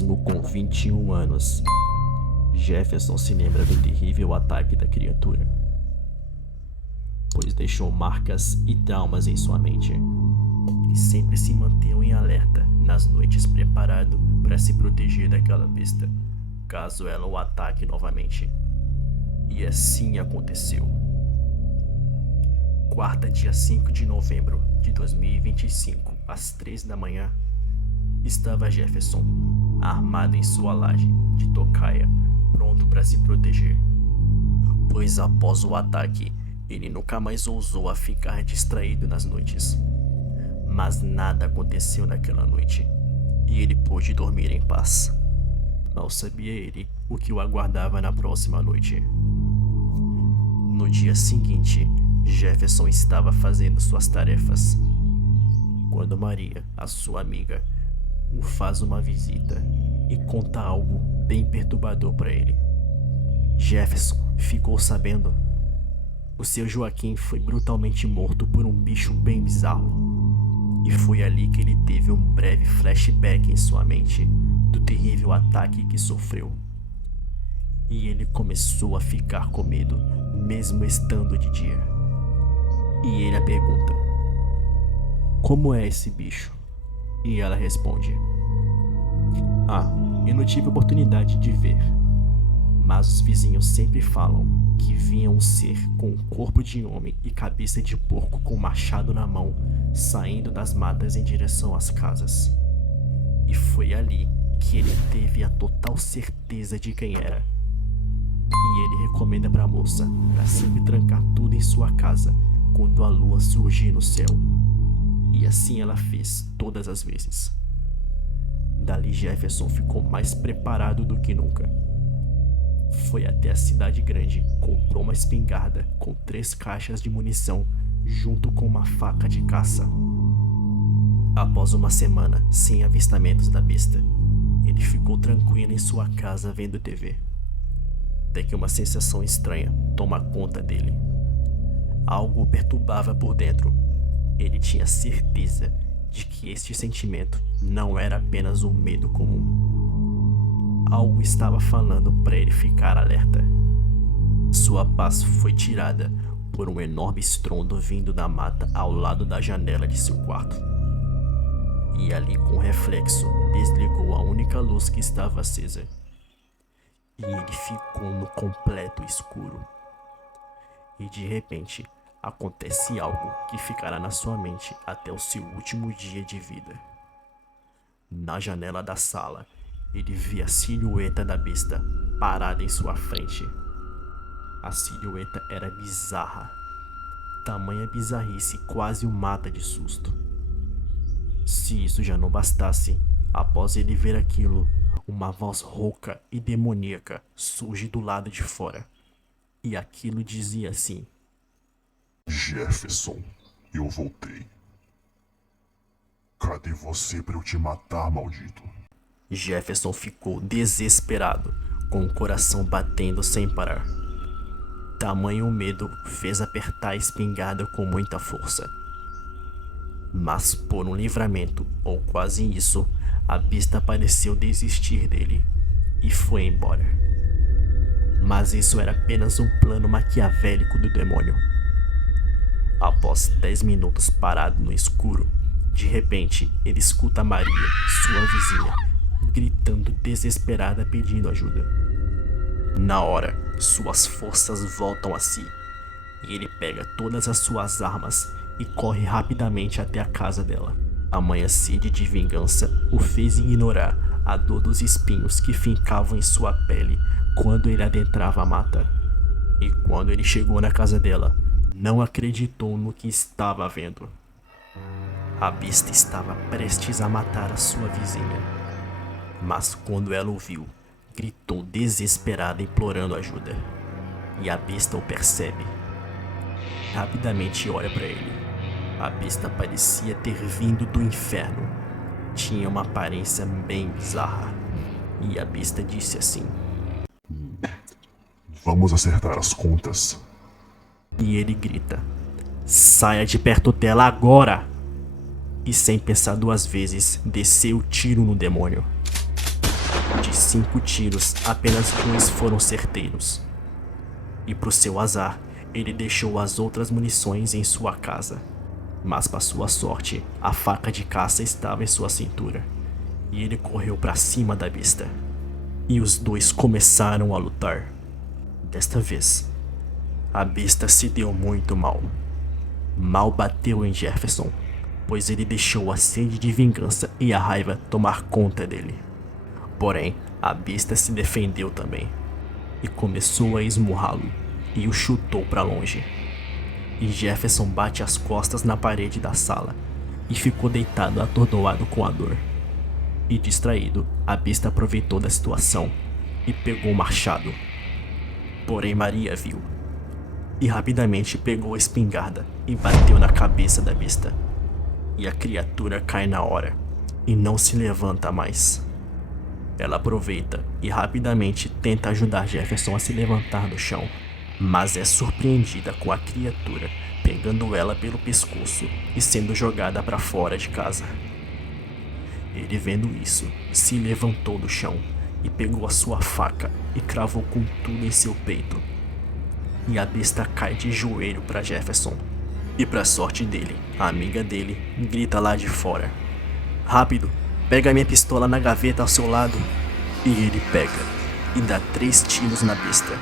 Mesmo com 21 anos, Jefferson se lembra do terrível ataque da criatura, pois deixou marcas e traumas em sua mente, e sempre se manteve em alerta nas noites, preparado para se proteger daquela besta, caso ela o ataque novamente. E assim aconteceu. Quarta, dia 5 de novembro de 2025, às 3 da manhã, estava Jefferson, armado em sua laje de tocaia, pronto para se proteger. Pois após o ataque, ele nunca mais ousou a ficar distraído nas noites. Mas nada aconteceu naquela noite, e ele pôde dormir em paz. Mal sabia ele o que o aguardava na próxima noite. No dia seguinte, Jefferson estava fazendo suas tarefas, quando Maria, a sua amiga, o faz uma visita e conta algo bem perturbador para ele. Jefferson ficou sabendo. O seu Joaquim foi brutalmente morto por um bicho bem bizarro. E foi ali que ele teve um breve flashback em sua mente do terrível ataque que sofreu. E ele começou a ficar com medo, mesmo estando de dia. E ele a pergunta: como é esse bicho? E ela responde: eu não tive oportunidade de ver, mas os vizinhos sempre falam que via um ser com o corpo de homem e cabeça de porco com machado na mão, saindo das matas em direção às casas. E foi ali que ele teve a total certeza de quem era. E ele recomenda para a moça para sempre trancar tudo em sua casa quando a lua surgir no céu. E assim ela fez todas as vezes. Dali Jefferson ficou mais preparado do que nunca. Foi até a cidade grande, comprou uma espingarda com 3 caixas de munição, junto com uma faca de caça. Após uma semana sem avistamentos da besta, ele ficou tranquilo em sua casa vendo TV. Até que uma sensação estranha toma conta dele. Algo o perturbava por dentro. Ele tinha certeza de que este sentimento não era apenas um medo comum. Algo estava falando para ele ficar alerta. Sua paz foi tirada por um enorme estrondo vindo da mata ao lado da janela de seu quarto. E ali, com reflexo, desligou a única luz que estava acesa. E ele ficou no completo escuro. E de repente, acontece algo que ficará na sua mente até o seu último dia de vida. Na janela da sala, ele vê a silhueta da besta parada em sua frente. A silhueta era bizarra. Tamanha bizarrice quase o mata de susto. Se isso já não bastasse, após ele ver aquilo, uma voz rouca e demoníaca surge do lado de fora. E aquilo dizia assim: Jefferson, eu voltei. Cadê você pra eu te matar, maldito? Jefferson ficou desesperado, com o coração batendo sem parar. Tamanho medo fez apertar a espingarda com muita força. Mas por um livramento, ou quase isso, a besta pareceu desistir dele e foi embora. Mas isso era apenas um plano maquiavélico do demônio. Após 10 minutos parado no escuro, de repente ele escuta Maria, sua vizinha, gritando desesperada pedindo ajuda. Na hora, suas forças voltam a si, e ele pega todas as suas armas e corre rapidamente até a casa dela. A manha sede de vingança o fez ignorar a dor dos espinhos que fincavam em sua pele quando ele adentrava a mata. E quando ele chegou na casa dela, não acreditou no que estava vendo. A besta estava prestes a matar a sua vizinha. Mas quando ela o viu, gritou desesperada implorando ajuda. E a besta o percebe. Rapidamente olha para ele. A besta parecia ter vindo do inferno. Tinha uma aparência bem bizarra. E a besta disse assim: Vamos acertar as contas. E ele grita: saia de perto dela agora! E sem pensar 2 vezes, desceu o tiro no demônio. De 5 tiros, apenas 2 foram certeiros. E pro seu azar, ele deixou as outras munições em sua casa. Mas para sua sorte, a faca de caça estava em sua cintura. E ele correu para cima da besta. E os dois começaram a lutar. Desta vez, a besta se deu muito mal. Mal bateu em Jefferson, pois ele deixou a sede de vingança e a raiva tomar conta dele. Porém, a besta se defendeu também e começou a esmurrá-lo e o chutou para longe. E Jefferson bate as costas na parede da sala e ficou deitado atordoado com a dor. E distraído, a besta aproveitou da situação e pegou o machado. Porém, Maria viu e rapidamente pegou a espingarda e bateu na cabeça da besta. E a criatura cai na hora e não se levanta mais. Ela aproveita e rapidamente tenta ajudar Jefferson a se levantar do chão, mas é surpreendida com a criatura pegando ela pelo pescoço e sendo jogada para fora de casa. Ele, vendo isso, se levantou do chão e pegou a sua faca e cravou com tudo em seu peito. E a besta cai de joelho para Jefferson. E para sorte dele, a amiga dele grita lá de fora: "Rápido, pega minha pistola na gaveta ao seu lado." E ele pega e dá 3 tiros na besta.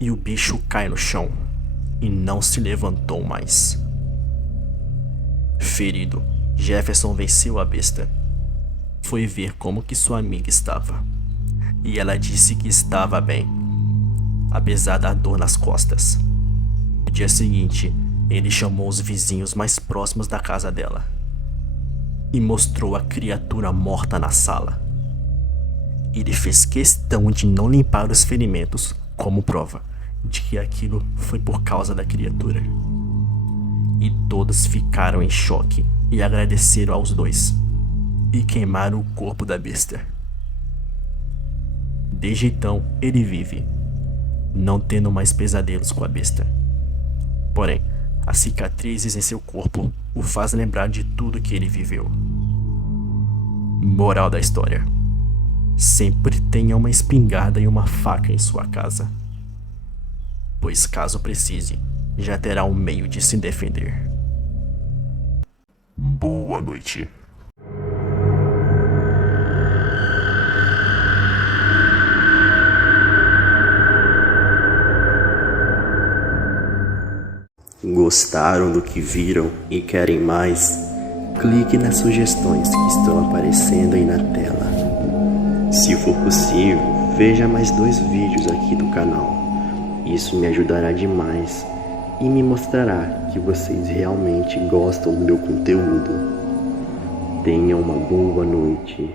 E o bicho cai no chão e não se levantou mais. Ferido, Jefferson venceu a besta. Foi ver como que sua amiga estava. E ela disse que estava bem, apesar da dor nas costas. No dia seguinte, ele chamou os vizinhos mais próximos da casa dela e mostrou a criatura morta na sala. Ele fez questão de não limpar os ferimentos como prova de que aquilo foi por causa da criatura. E todos ficaram em choque e agradeceram aos dois e queimaram o corpo da besta. Desde então, ele vive, não tendo mais pesadelos com a besta. Porém, as cicatrizes em seu corpo o faz lembrar de tudo que ele viveu. Moral da história: sempre tenha uma espingarda e uma faca em sua casa, pois caso precise, já terá um meio de se defender. Boa noite. Gostaram do que viram e querem mais? Clique nas sugestões que estão aparecendo aí na tela. Se for possível, veja mais 2 vídeos aqui do canal. Isso me ajudará demais e me mostrará que vocês realmente gostam do meu conteúdo. Tenham uma boa noite.